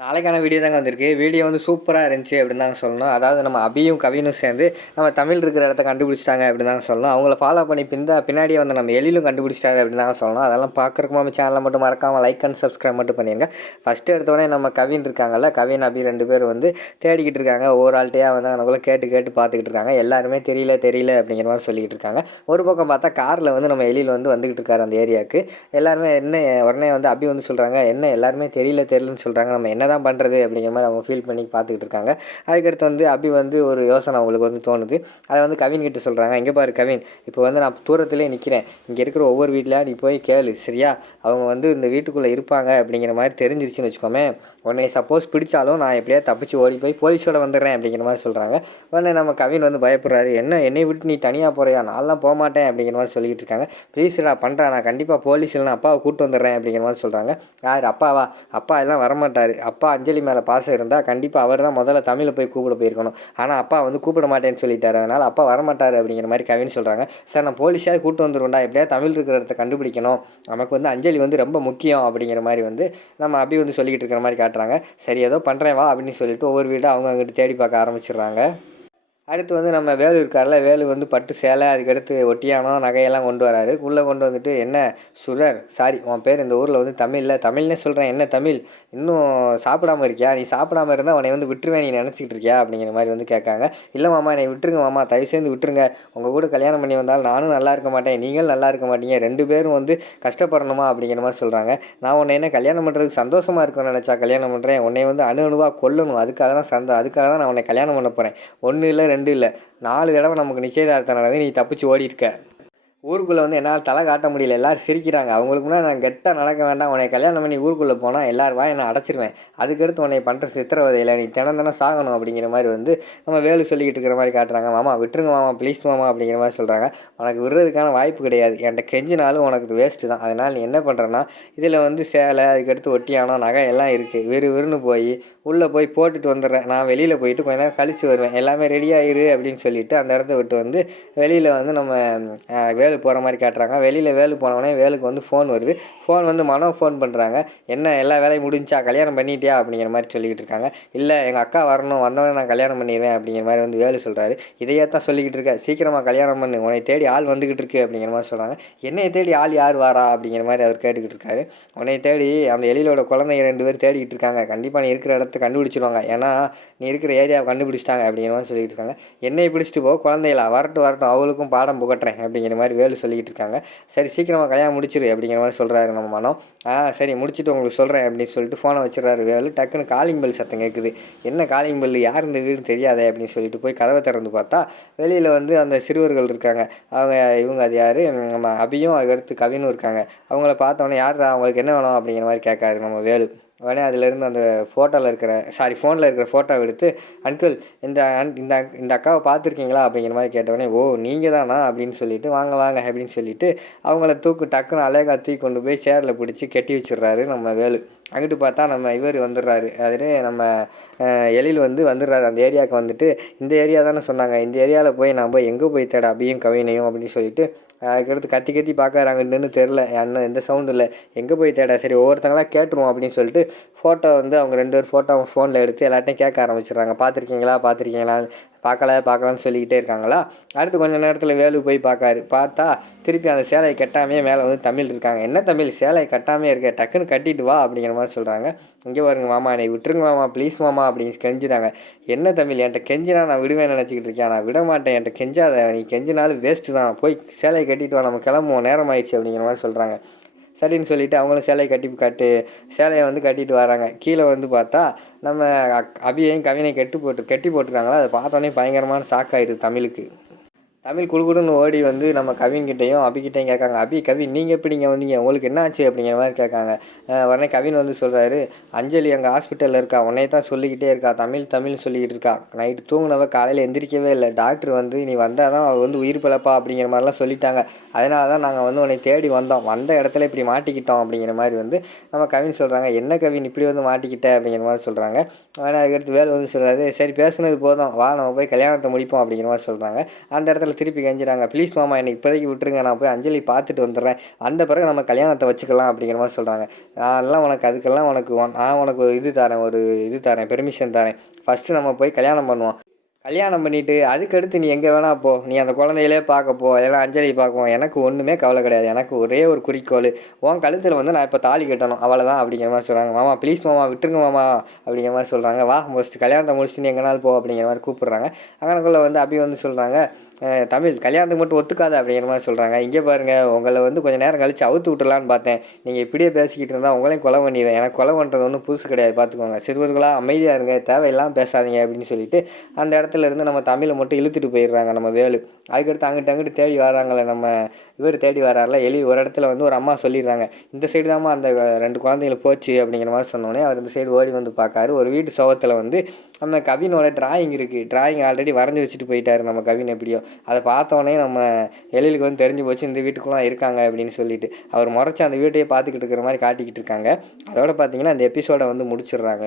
நாளைக்கான வீடியோ தாங்க வந்திருக்கு. வீடியோ வந்து சூப்பராக இருந்துச்சு அப்படின்னு தாங்க சொல்லணும். அதாவது நம்ம அபியும் கவினும் சேர்ந்து நம்ம தமிழ் இருக்கிற இடத்த கண்டுபிடிச்சிட்டாங்க அப்படின்னு தாங்க சொல்லணும். அவங்கள ஃபாலோ பண்ணி பின்னாடியே வந்து நம்ம எழிலும் கண்டுபிடிச்சிட்டாரு அப்படின்னு தாங்க சொல்லணும். அதெல்லாம் பார்க்குறக்கு நம்ம சேனலை மட்டும் மறக்காமல் லைக் அண்ட் சப்ஸ்கிரைப் மட்டும் பண்ணிடுங்க. ஃபஸ்ட்டு எடுத்தோடனே நம்ம கவின் இருக்காங்கல்ல, கவின் அபி 2 பேர் வந்து தேடிக்கிட்டு இருக்காங்க. ஒவ்வொரு ஆள்கிட்டையாக வந்து அவங்களுக்குள்ள கேட்டு பார்த்துக்கிட்டு இருக்காங்க. எல்லாருமே தெரியல அப்படிங்கிற மாதிரி சொல்லிக்கிட்டு இருக்காங்க. ஒரு பக்கம் பார்த்தா காரில் வந்து நம்ம எழில் வந்து வந்துக்கிட்டு இருக்காரு அந்த ஏரியாவுக்கு. எல்லாருமே உடனே வந்து அபி வந்து சொல்கிறாங்க, என்ன எல்லாருமே தெரியலன்னு சொல்கிறாங்க, நம்ம என்ன தான் பண்ணுறது அப்படிங்கிற மாதிரி அவங்க ஃபீல் பண்ணி பார்த்துக்கிட்டு இருக்காங்க. அதுக்கடுத்து வந்து அபி வந்து ஒரு யோசனை அவங்களுக்கு வந்து தோணுது. அதை வந்து கவின் கிட்ட சொல்கிறாங்க, இங்கே பாரு கவின், இப்போ வந்து நான் தூரத்துலேயே நிற்கிறேன், இங்கே இருக்கிற ஒவ்வொரு வீட்டிலையா நீ போய் கேளு சரியா, அவங்க வந்து இந்த வீட்டுக்குள்ளே இருப்பாங்க அப்படிங்கிற மாதிரி தெரிஞ்சிருச்சுன்னு வச்சுக்கோமே, உன்னை சப்போஸ் பிடிச்சாலும் நான் எப்படியா தப்பிச்சு ஓடி போய் போலீஸோட வந்துடுறேன் அப்படிங்கிற மாதிரி சொல்கிறாங்க. உடனே நம்ம கவின் வந்து பயப்படுறாரு, என்னை விட்டு நீ தனியாக போகிறியா, நான்லாம் போக மாட்டேன் அப்படிங்கிற மாதிரி சொல்லிக்கிட்டு இருக்காங்க. ப்ளீஸ்டா பண்ணுறேன், நான் கண்டிப்பாக போலீஸ் இல்லைனா அப்பாவை கூப்பிட்டு வந்துடுறேன் அப்படிங்கிற மாதிரி சொல்கிறாங்க. யார் அப்பாவா? அப்பா எல்லாம் வரமாட்டார். அப்பா அஞ்சலி மேலே பாசம் இருந்தால் கண்டிப்பாக அவர் தான் முதல்ல தமிழை போய் கூப்பிட போயிருக்கணும். ஆனால் அப்பா வந்து கூப்பிட மாட்டேன்னு சொல்லிட்டாரு, அதனால் அப்பா வரமாட்டார் அப்படிங்கிற மாதிரி கவின்னு சொல்கிறாங்க. சார் நான் போலீஸாக கூப்பிட்டு வந்துடுவோம்டா, எப்படியா தமிழ் இருக்கிற இடத்த கண்டுபிடிக்கணும், நமக்கு வந்து அஞ்சலி வந்து ரொம்ப முக்கியம் அப்படிங்கிற மாதிரி வந்து நம்ம அபி வந்து சொல்லிக்கிட்டு இருக்கிற மாதிரி காட்டுறாங்க. சரி ஏதோ பண்ணுறேன் வா அப்படின்னு சொல்லிட்டு ஒவ்வொரு வீடாக அவங்க அங்கிட்டு தேடி பார்க்க ஆரம்பிச்சிடுறாங்க. அடுத்து வந்து நம்ம வேலு இருக்கார்ல, வேலு வந்து பட்டு சேலை, அதுக்கடுத்து ஒட்டியானம் நகையெல்லாம் கொண்டு வராரு. உள்ளே கொண்டு வந்துட்டு, என்ன சுரர், சாரி உன் பேர் இந்த ஊரில் வந்து தமிழ்னே சொல்கிறேன், என்ன தமிழ் இன்னும் சாப்பிடாமல் இருக்கியா, நீ சாப்பிடாமல் இருந்தால் உன்னை வந்து விட்டுருவேன் நீ நினச்சிக்கிட்டு இருக்கியா அப்படிங்கிற மாதிரி வந்து கேட்காங்க. இல்லை மாமா என்னை விட்டுருங்க மாமா, தயவு சேர்ந்து விட்டுருங்க, உங்கள் கூட கல்யாணம் பண்ணி வந்தால் நானும் நல்லா இருக்க மாட்டேன், நீங்கள் நல்லா இருக்க மாட்டீங்க, 2 பேரும் வந்து கஷ்டப்படணுமா அப்படிங்கிற மாதிரி சொல்கிறாங்க. நான் உன்னை என்ன கல்யாணம் பண்ணுறதுக்கு சந்தோஷமாக இருக்குன்னு நினச்சா கல்யாணம் பண்ணுறேன், உன்னை வந்து அணுவாக கொல்லணும், அதுக்காக தான் நான் உன்னை கல்யாணம் பண்ண போகிறேன். 1 இல்லை 2 இல்லை 4 தடவை நமக்கு நிச்சயதார்த்தம் நடந்து நீ தப்பிச்சு ஓடி இருக்க. ஊருக்குள்ளே வந்து என்னால் தலை காட்ட முடியல, எல்லோரும் சிரிக்கிறாங்க, அவங்களுக்கு முன்னாடி நான் கெத்தாக நடக்க வேண்டாம், உன்னை கல்யாணம் பண்ணி ஊருக்குள்ளே போனால் எல்லாரும் வாய் என்ன அடைச்சிருவேன், அதுக்கடுத்து உன்னை பண்ணுற சித்திரவதையில் நீ தினம் சாகணும் அப்படிங்கிற மாதிரி வந்து நம்ம வேலு சொல்லிக்கிட்டு இருக்கிற மாதிரி காட்டுறாங்க. மாமா விட்டுருங்க மாமா, ப்ளீஸ் மாமா அப்படிங்கிற மாதிரி சொல்கிறாங்க. உனக்கு விடுறதுக்கான வாய்ப்பு கிடையாது, என்கிட்ட கெஞ்சினாலும் உனக்கு வேஸ்ட்டு தான், அதனால் நீ என்ன பண்ணுறன்னா இதில் வந்து சேலை, அதுக்கடுத்து ஒட்டியானம் நகை எல்லாம் இருக்குது, விறுன்னு போய் உள்ளே போய் போட்டுட்டு வந்துடுறேன், நான் வெளியில் போயிட்டு கொஞ்ச நேரம் கழித்து வருவேன், எல்லாமே ரெடியாகிரு அப்படின்னு சொல்லிவிட்டு அந்த இடத்த விட்டு வந்து வெளியில் வந்து நம்ம வேலு போகிற மாதிரி காட்டுறாங்க. வெளியில் வேலு போனவொடனே வேலுக்கு வந்து ஃபோன் வருது. ஃபோன் வந்து மனோ ஃபோன் பண்ணுறாங்க. என்ன எல்லா வேலையும் முடிஞ்சா, கல்யாணம் பண்ணிட்டியா அப்படிங்கிற மாதிரி சொல்லிக்கிட்டு இருக்காங்க. இல்லை எங்கள் அக்கா வரணும், வந்தவொடனே நான் கல்யாணம் பண்ணிடுவேன் அப்படிங்கிற மாதிரி வந்து வேலு சொல்கிறாரு. இதையே தான் சொல்லிக்கிட்டு இருக்க, சீக்கிரமாக கல்யாணம் பண்ணு, உன்னை தேடி ஆள் வந்துக்கிட்டு இருக்கு அப்படிங்கிற மாதிரி சொல்கிறாங்க. என்னையை தேடி ஆள் யார் வாரா அப்படிங்கிற மாதிரி அவர் கேட்டுக்கிட்டு இருக்காரு. உன்னை தேடி அந்த எழிலோட குழந்தைங்க 2 பேர் தேடிக்கிட்டு இருக்காங்க, கண்டிப்பாக நீ இருக்கிற இடத்த கண்டுபிடிச்சிடுவாங்க, ஏன்னா நீ இருக்கிற ஏரியாவை கண்டுபிடிச்சிட்டாங்க அப்படிங்கிற மாதிரி சொல்லிக்கிட்டு இருக்காங்க. என்னை பிடிச்சிட்டு போ, குழந்தைகளா வரட்டும் அவங்களுக்கும் பாடம் புகட்டுறேன் அப்படிங்கிற மாதிரி வேலு சொல்லிக்கிட்டு இருக்காங்க. சரி சீக்கிரமாக கல்யாணம் முடிச்சிரு அப்படிங்கிற மாதிரி சொல்கிறாரு நம்ம மனம். சரி முடிச்சுட்டு உங்களுக்கு சொல்கிறேன் அப்படின்னு சொல்லிட்டு ஃபோனை வச்சிடறாரு வேலு. டக்குன்னு காலிங் பெல் சத்தம் கேட்குது. என்ன காலிங் பெல், யார் இந்த வீடு தெரியாதே அப்படின்னு சொல்லிட்டு போய் கதவை திறந்து பார்த்தா வெளியில் வந்து அந்த சிறுவர்கள் இருக்காங்க. இவங்க அது யார், நம்ம அபியும் அதுக்கடுத்து கவினும் இருக்காங்க. அவங்கள பார்த்தோன்னே யார் அவங்களுக்கு என்ன வேணும் அப்படிங்கிற மாதிரி கேட்காரு நம்ம வேலு. உடனே அதிலேருந்து அந்த ஃபோனில் இருக்கிற ஃபோட்டோவை எடுத்து, அங்கிள் இந்த அக்காவை பார்த்துருக்கீங்களா அப்படிங்கிற மாதிரி கேட்டவுடனே, ஓ நீங்கள் தானா அப்படின்னு சொல்லிட்டு வாங்க அப்படின்னு சொல்லிட்டு அவங்கள டக்குன்னு அழகாக தூக்கி கொண்டு போய் சேரில் பிடிச்சி கட்டி வச்சிடுறாரு நம்ம வேலு. அங்கிட்டு பார்த்தா நம்ம இவர் வந்துடுறாரு, அதிலே நம்ம எழில் வந்து வந்துடுறாரு அந்த ஏரியாவுக்கு. வந்துட்டு இந்த ஏரியா தானே சொன்னாங்க, இந்த ஏரியாவில் போய் நான் எங்கே போய் தேட அபியும் கவினையும் அப்படின்னு சொல்லிட்டு அதுக்கடுத்து கத்தி பார்க்குறாங்கன்னு தெரில, என்ன எந்த சவுண்டும் இல்லை, எங்கே போய் தேட, சரி ஒவ்வொருத்தங்களாம் கேட்டுருவோம் அப்படின்னு சொல்லிட்டு ஃபோட்டோ வந்து அவங்க 2 பேர் ஃபோட்டோ அவங்க ஃபோனில் எடுத்து எல்லாத்தையும் கேட்க ஆரம்பிச்சிடுறாங்க. பார்த்துருக்கீங்களா பார்க்கலான்னு சொல்லிக்கிட்டே இருக்காங்களா. அடுத்து கொஞ்சம் நேரத்தில் வேலு போய் பார்த்தா திருப்பி அந்த சேலையை கட்டாமையே மேலே வந்து தமிழ் இருக்காங்க. என்ன தமிழ், சேலையை கட்டாமே இருக்க, டக்குன்னு கட்டிட்டு வா அப்படிங்கிற மாதிரி சொல்கிறாங்க. இங்கே பாருங்க மாமா, என்னை விட்டுருங்க மாமா, ப்ளீஸ் மாமா அப்படின்னு கெஞ்சுறாங்க. என்ன தமிழ், என்கிட்ட கெஞ்சினா நான் விடுவேன் நினச்சிக்கிட்டு இருக்கேன், நான் விட மாட்டேன், என்கிட்ட கெஞ்சாத, நீ கெஞ்சினாலும் வேஸ்ட்டு தான், போய் சேலையை கட்டிட்டு வா, நம்ம கிளம்புவோம், நேரம் ஆயிடுச்சு அப்படிங்கிற மாதிரி சொல்கிறாங்க. சரின்னு சொல்லிவிட்டு அவங்களும் சேலையை சேலையை வந்து கட்டிட்டு வராங்க. கீழே வந்து பார்த்தா நம்ம அபியையும் கவினை கட்டி போட்டிருக்காங்களா. அதை பார்த்தோன்னே பயங்கரமான ஷாக் ஆயிடுது தமிழுக்கு. தமிழ் குடுகுடுன்னு ஓடி வந்து நம்ம கவின்கிட்டையும் அபிக்கிட்டையும் கேட்காங்க, கவின் நீங்கள் எப்படி இங்கே வந்தீங்க, உங்களுக்கு என்ன ஆச்சு அப்படிங்கிற மாதிரி கேட்காங்க. உடனே கவின் வந்து சொல்கிறாரு, அஞ்சலி அங்கே ஹாஸ்பிட்டலில் இருக்கா, உன்னையே தான் சொல்லிக்கிட்டே இருக்கா, தமிழ் சொல்லிக்கிட்டு இருக்கா, நைட்டு தூங்கினவ காலையில் எந்திரிக்கவே இல்லை, டாக்டர் வந்து நீ வந்தால் தான் அவள் வந்து உயிர் பிழைப்பா அப்படிங்கிற மாதிரிலாம் சொல்லிட்டாங்க, அதனால தான் நாங்கள் வந்து உன்னை தேடி வந்தோம், வந்த இடத்துல இப்படி மாட்டிக்கிட்டோம் அப்படிங்கிற மாதிரி வந்து நம்ம கவின் சொல்கிறாங்க. என்ன கவின் இப்படி வந்து மாட்டிக்கிட்ட அப்படிங்கிற மாதிரி சொல்கிறாங்க. ஆனால் அதுக்கடுத்து வேலை வந்து சொல்கிறாரு, சரி பேசுனது போதும், வா நம்ம போய் கல்யாணத்தை முடிப்போம் அப்படிங்கிற மாதிரி சொல்கிறாங்க. அந்த இடத்துல காலில் திருப்பி கெஞ்சுறாங்க. ப்ளீஸ் மாமா என்னை இப்போதைக்கு விட்டுருங்க, நான் போய் அஞ்சலி பார்த்துட்டு வந்துடுறேன், அந்த பிறகு நம்ம கல்யாணத்தை வச்சுக்கலாம் அப்படிங்கிற மாதிரி சொல்கிறாங்க. அதெல்லாம் உனக்கு அதுக்கெல்லாம் நான் உனக்கு இது தரேன், ஒரு இது தரேன், பெர்மிஷன் தரேன். ஃபஸ்ட்டு நம்ம போய் கல்யாணம் பண்ணுவோம். கல்யாணம் பண்ணிவிட்டு அதுக்கடுத்து நீ எங்கே வேணா போ, நீ அந்த குழந்தைகளே பார்க்க போ, எல்லாம் அஞ்சலி பார்க்குவோம், எனக்கு ஒன்றுமே கவலை கிடையாது, எனக்கு ஒரே ஒரு குறிக்கோள், உன் கழுத்தில் வந்து நான் இப்போ தாலி கட்டணும், அவ்வளோதான் அப்படிங்கிற மாதிரி சொல்கிறாங்க. மாமா ப்ளீஸ் மாமா விட்டுருங்க மாமா அப்படிங்கிற மாதிரி சொல்கிறாங்க. வா ஃபஸ்ட்டு கல்யாணத்தை முடிச்சுட்டு நீ எங்கேனாலும் போ அப்படிங்கிற மாதிரி கூப்பிட்றாங்க. அங்கனக்குள்ளே வந்து அபி வந்து சொல்கிறாங்க, தமிழ் கல்யாணத்துக்கு மட்டும் ஒத்துக்காத அப்படிங்கிற மாதிரி சொல்கிறாங்க. இங்கே பாருங்கள், உங்களை வந்து கொஞ்சம் நேரம் கழித்து அவுத்து விட்டுலான்னு பார்த்தேன், நீங்கள் இப்படியே பேசிக்கிட்டு இருந்தால் உங்களையும் கொலை பண்ணிடுவேன், எனக்கு கொலை பண்ணுறது ஒன்றும் புதுசு கிடையாது, பார்த்துக்கோங்க, சிறுவர்களாக அமைதியாக இருங்க, தேவையெல்லாம் பேசாதீங்க அப்படின்னு சொல்லிட்டு அந்த இடத்துல இருந்து நம்ம தமிழை மட்டும் இழுத்துட்டு போயிடுறாங்க நம்ம வேலு. அதுக்கடுத்து அங்கிட்டு தேடி வராங்களே நம்ம இவர் தேடி வராருல எலி, ஒரு இடத்துல வந்து ஒரு அம்மா சொல்லிடுறாங்க, இந்த சைடு தாம்மா அந்த 2 குழந்தைகள் போச்சு அப்படிங்கிற மாதிரி சொன்னோடனே அவர் இந்த சைடு ஓடி வந்து பார்க்காரு. ஒரு வீட்டு சோகத்தில் வந்து நம்ம கவினோட டிராயிங் இருக்குது, டிராயிங் ஆல்ரெடி வரைஞ்சி வச்சுட்டு போயிட்டார் நம்ம கவின். எப்படியோ அதை பார்த்தோன்னே நம்ம எழிலுக்கு வந்து தெரிஞ்சு போச்சு இந்த வீட்டுக்குள்ளே இருக்காங்க அப்படின்னு சொல்லிட்டு அவர் முறைச்சி அந்த வீட்டையே பார்த்துக்கிட்டு இருக்கிற மாதிரி காட்டிக்கிட்டு இருக்காங்க. அதோட பார்த்தீங்கன்னா அந்த எபிசோடை வந்து முடிச்சிடுறாங்க.